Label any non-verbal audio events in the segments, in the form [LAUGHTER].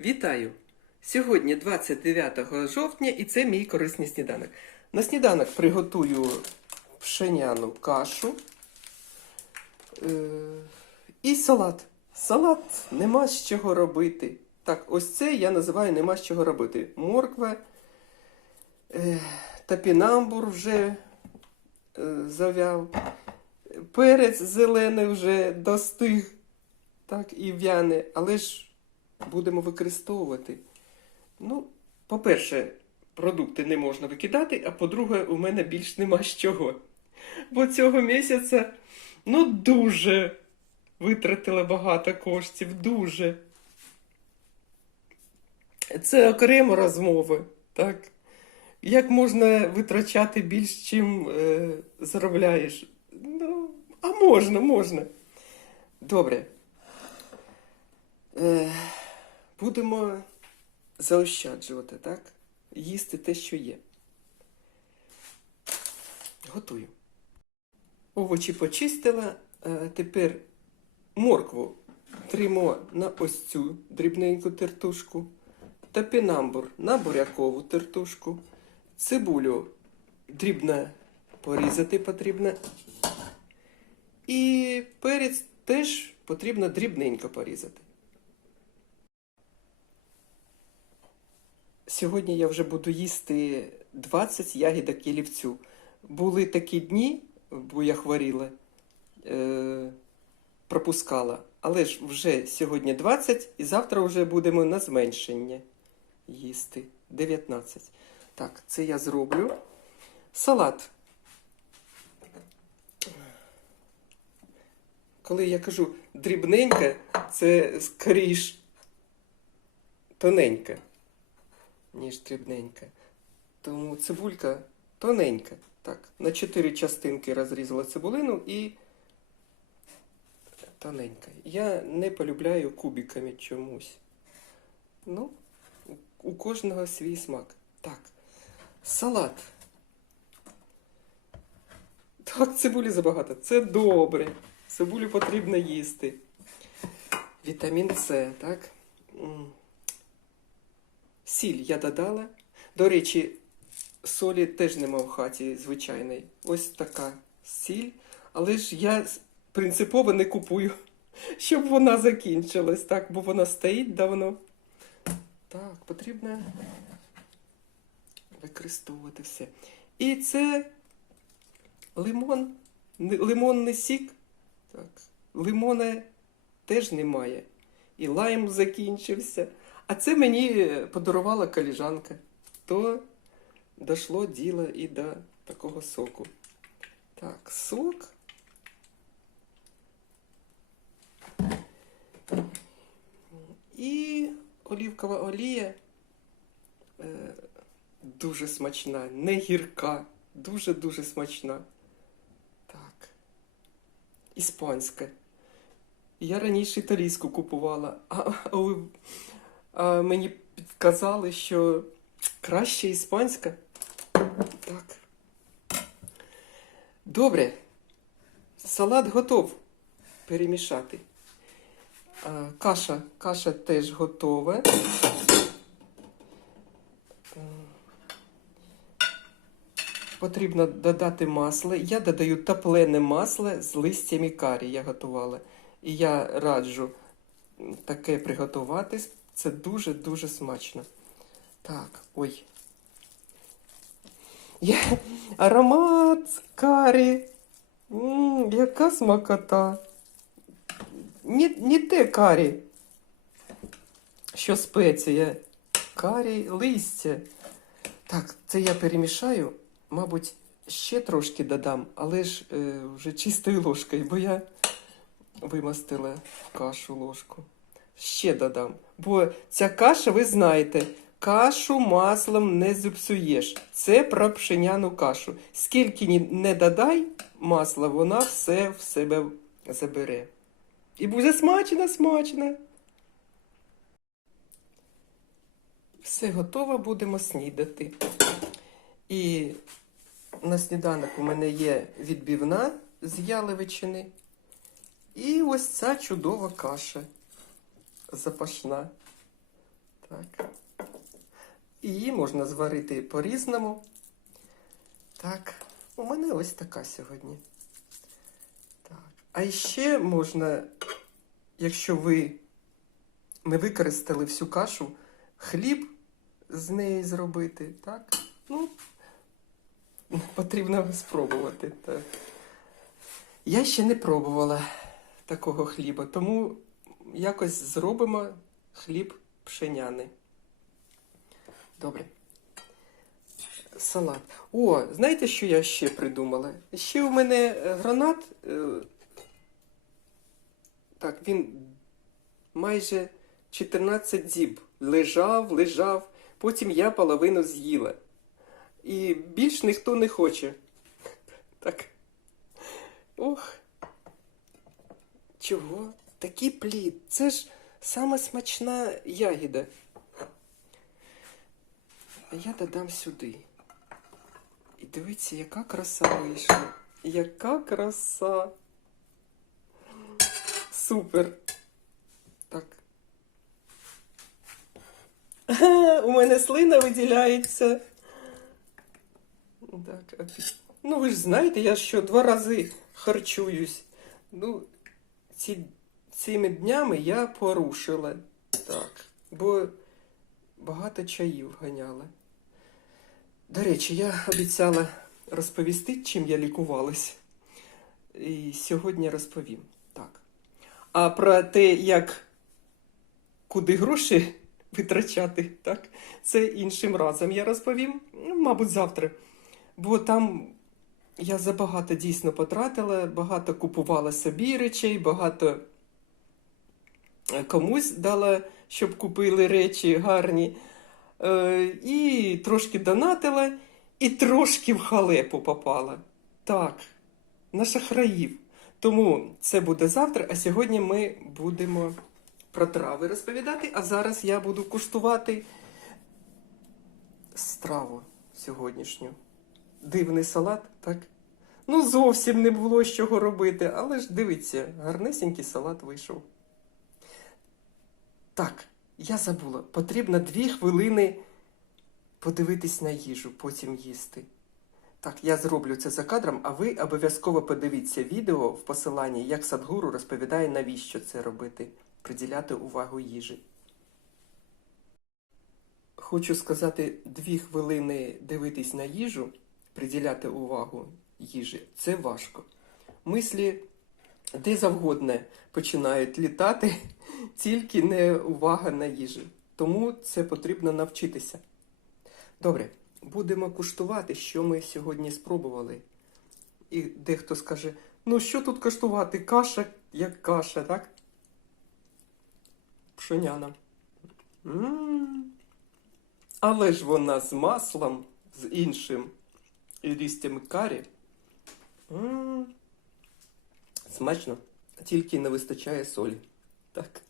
Вітаю! Сьогодні 29 жовтня і це мій корисний сніданок. На сніданок приготую пшеняну кашу е- і салат. Салат нема з чого робити. Так, ось це я називаю нема з чого робити. Морква, е- топінамбур вже е- завяв, перець зелений вже достиг. Так, і в'яне, але ж будемо використовувати. Ну, по-перше, продукти не можна викидати, а по-друге, у мене більш нема з чого. Бо цього місяця ну дуже витратила багато коштів, дуже. Це окремо розмови, так? Як можна витрачати більш, чим е, заробляєш? Ну, а можна, можна. Добре. Е, будемо заощаджувати, так? Їсти те, що є. Готую. Овочі почистила. Е, тепер моркву тримо на ось цю дрібненьку тертушку. Топінамбур на бурякову тертушку. Цибулю дрібно порізати потрібно. І перець теж потрібно дрібненько порізати. Сьогодні я вже буду їсти 20 ягідок ялівцю. Були такі дні, бо я хворіла, е, пропускала. Але ж вже сьогодні 20 і завтра вже будемо на зменшення їсти. 19. Так, це я зроблю. Салат. Коли я кажу дрібненьке, це скоріш тоненьке ніж дрібненька. Тому цибулька тоненька. Так, на чотири частинки розрізала цибулину і тоненька. Я не полюбляю кубиками чомусь. Ну, у кожного свій смак. Так, салат. Так, цибулі забагато. Це добре. Цибулю потрібно їсти. Вітамін С, так? Сіль я додала. До речі, солі теж нема в хаті звичайної. Ось така сіль. Але ж я принципово не купую, [LAUGHS] щоб вона закінчилась, так, бо вона стоїть давно. Так, потрібно використовувати все. І це лимон, лимонний сік. Так, лимона теж немає. І лайм закінчився. А це мені подарувала коліжанка. То дійшло діло і до такого соку. Так, сок. І олівкова олія е, дуже смачна, не гірка, дуже-дуже смачна. Так. Іспанська. Я раніше італійську купувала, а, а, мені підказали, що краще іспанська. Так. Добре. Салат готов перемішати. Каша, каша теж готова. Потрібно додати масло. Я додаю топлене масло з листями карі. Я готувала. І я раджу таке приготувати. Це дуже-дуже смачно. Так, ой. Я... Аромат карі. М, яка смакота. Не, не те карі. Що спеція. Карі листя. Так, це я перемішаю. Мабуть, ще трошки додам, але ж е, вже чистою ложкою, бо я вимастила кашу ложку. Ще додам. Бо ця каша, ви знаєте, кашу маслом не зіпсуєш. Це про пшеняну кашу. Скільки не додай масла, вона все в себе забере. І буде смачно, смачно. Все готово, будемо снідати. І на сніданок у мене є відбівна з яловичини. І ось ця чудова каша запашна. Так. І Її можна зварити по-різному. Так, у мене ось така сьогодні. Так. А ще можна, якщо ви не використали всю кашу, хліб з неї зробити, так? Ну, потрібно спробувати. Так. Я ще не пробувала такого хліба, тому якось зробимо хліб пшеняний. Добре. Салат. О, знаєте, що я ще придумала? Ще у мене е, гранат. е, Так, він майже 14 зіб. Лежав, лежав, потім я половину з'їла. І більш ніхто не хоче. Так. Ох. Чого? Такий плід. Це ж сама смачна ягіда. А я додам сюди. І дивіться, яка краса вийшла. Яка краса. Супер. Так. [LAUGHS] У мене слина виділяється. Так, ну ви ж знаєте, я що два рази харчуюсь. Ну, ці, цими днями я порушила. Так. Бо багато чаїв ганяла. До речі, я обіцяла розповісти, чим я лікувалась. І сьогодні розповім. Так. А про те, як куди гроші [LAUGHS] витрачати, так, це іншим разом я розповім, ну, мабуть, завтра. Бо там я забагато дійсно потратила, багато купувала собі речей, багато комусь дала, щоб купили речі гарні. Е, і трошки донатила, і трошки в халепу попала. Так, на шахраїв. Тому це буде завтра, а сьогодні ми будемо про трави розповідати, а зараз я буду куштувати страву сьогоднішню. Дивний салат, так? Ну, зовсім не було з чого робити, але ж дивіться, гарнесенький салат вийшов. Так, я забула. Потрібно дві хвилини подивитись на їжу, потім їсти. Так, я зроблю це за кадром, а ви обов'язково подивіться відео в посиланні, як Садгуру розповідає, навіщо це робити, приділяти увагу їжі. Хочу сказати, дві хвилини дивитись на їжу, приділяти увагу їжі це важко. Мислі де завгодно починають літати, [LAUGHS] тільки не увага на їжі. Тому це потрібно навчитися. Добре, будемо куштувати, що ми сьогодні спробували. І дехто скаже: ну що тут куштувати? Каша як каша, так? Пшеняна. М. Але ж вона з маслом, з іншим і лістями карі. М. Смачно, тільки не вистачає солі. Так.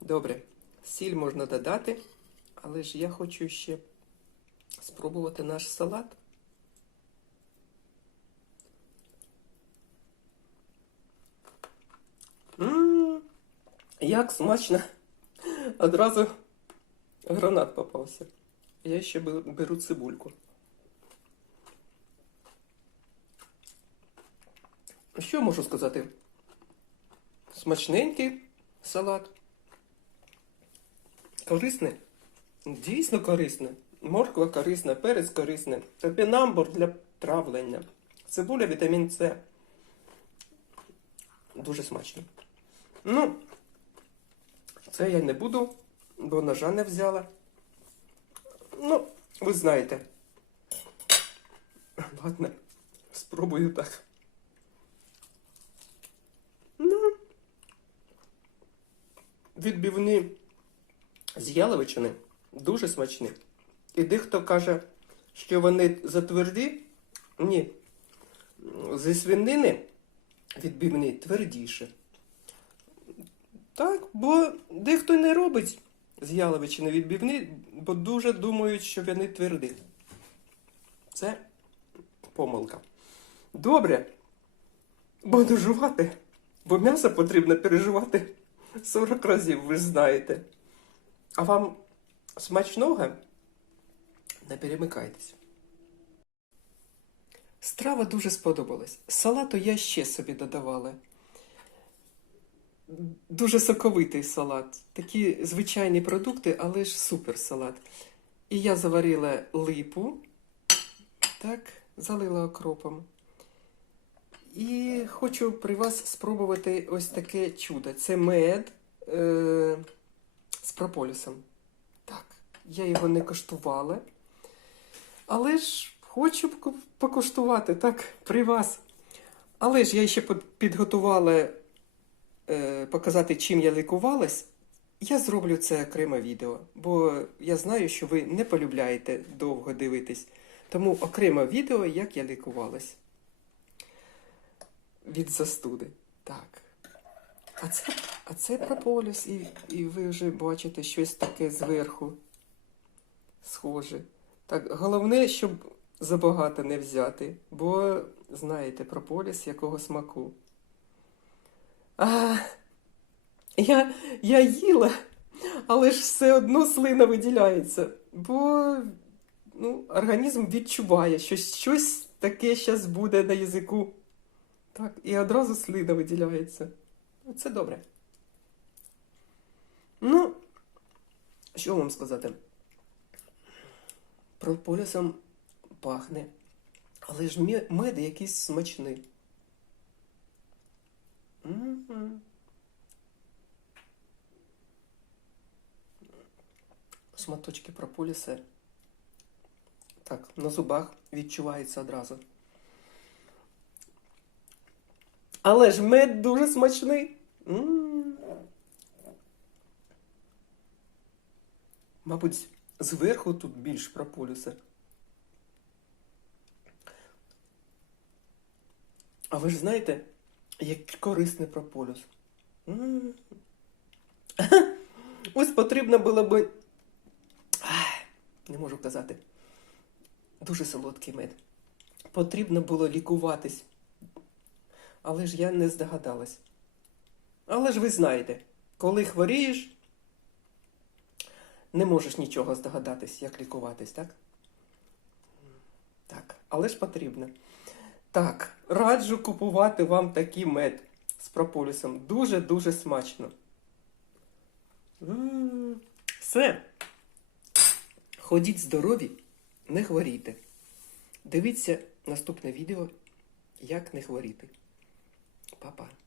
Добре. Сіль можна додати, але ж я хочу ще спробувати наш салат. М, Як смачно. Одразу гранат попався. Я ще беру цибульку. Що можу сказати? Смачненький салат. Корисний. Дійсно корисний. Морква корисна, перець корисний. Топінамбур для травлення. Цибуля, вітамін С. Дуже смачно. Ну, це я не буду, бо ножа не взяла. Ну, ви знаєте. Ладно, спробую так. Ну, відбивні з яловичини дуже смачні. І дехто каже, що вони затверді. Ні. Зі свинини відбивні твердіше. Так, бо дехто не робить з яловичини відбивні, бо дуже думають, що вони тверді. Це помилка. Добре. Буду жувати, бо м'ясо потрібно переживати 40 разів, ви знаєте. А вам смачного? Не перемикайтесь. Страва дуже сподобалась. Салату я ще собі додавала. Дуже соковитий салат. Такі звичайні продукти, але ж супер салат. І я заварила липу, так, залила окропом. І хочу при вас спробувати ось таке чудо. Це мед е- з прополісом. Так, я його не коштувала. Але ж хочу покуштувати так при вас. Але ж я ще підготувала е, показати, чим я лікувалась. Я зроблю це окреме відео, бо я знаю, що ви не полюбляєте довго дивитись. Тому окреме відео, як я лікувалась від застуди. Так. А це, а це прополіс, і, і ви вже бачите щось таке зверху. Схоже. Так, головне, щоб забагато не взяти, бо знаєте, прополіс якого смаку. А, я, я їла, але ж все одно слина виділяється, бо ну, організм відчуває, що щось таке зараз буде на язику. Так, і одразу слина виділяється. Це добре. Ну, що вам сказати? Прополісом пахне. Але ж мед якийсь смачний. М-м. Шматочки прополіса. Так, на зубах відчувається одразу. Але ж мед дуже смачний. М. Мабуть, зверху тут більш прополіса. А ви ж знаєте, як корисний прополіс. М. [LAUGHS] Ось потрібно було би. Ах, Не можу казати. Дуже солодкий мед. Потрібно було лікуватись. Але ж я не здогадалась. Але ж ви знаєте, коли хворієш, не можеш нічого здогадатись, як лікуватись, так? Так, але ж потрібно. Так, раджу купувати вам такий мед з прополісом. Дуже-дуже смачно. Все. Ходіть здорові, не хворійте. Дивіться наступне відео, як не хворіти. Pa, pa.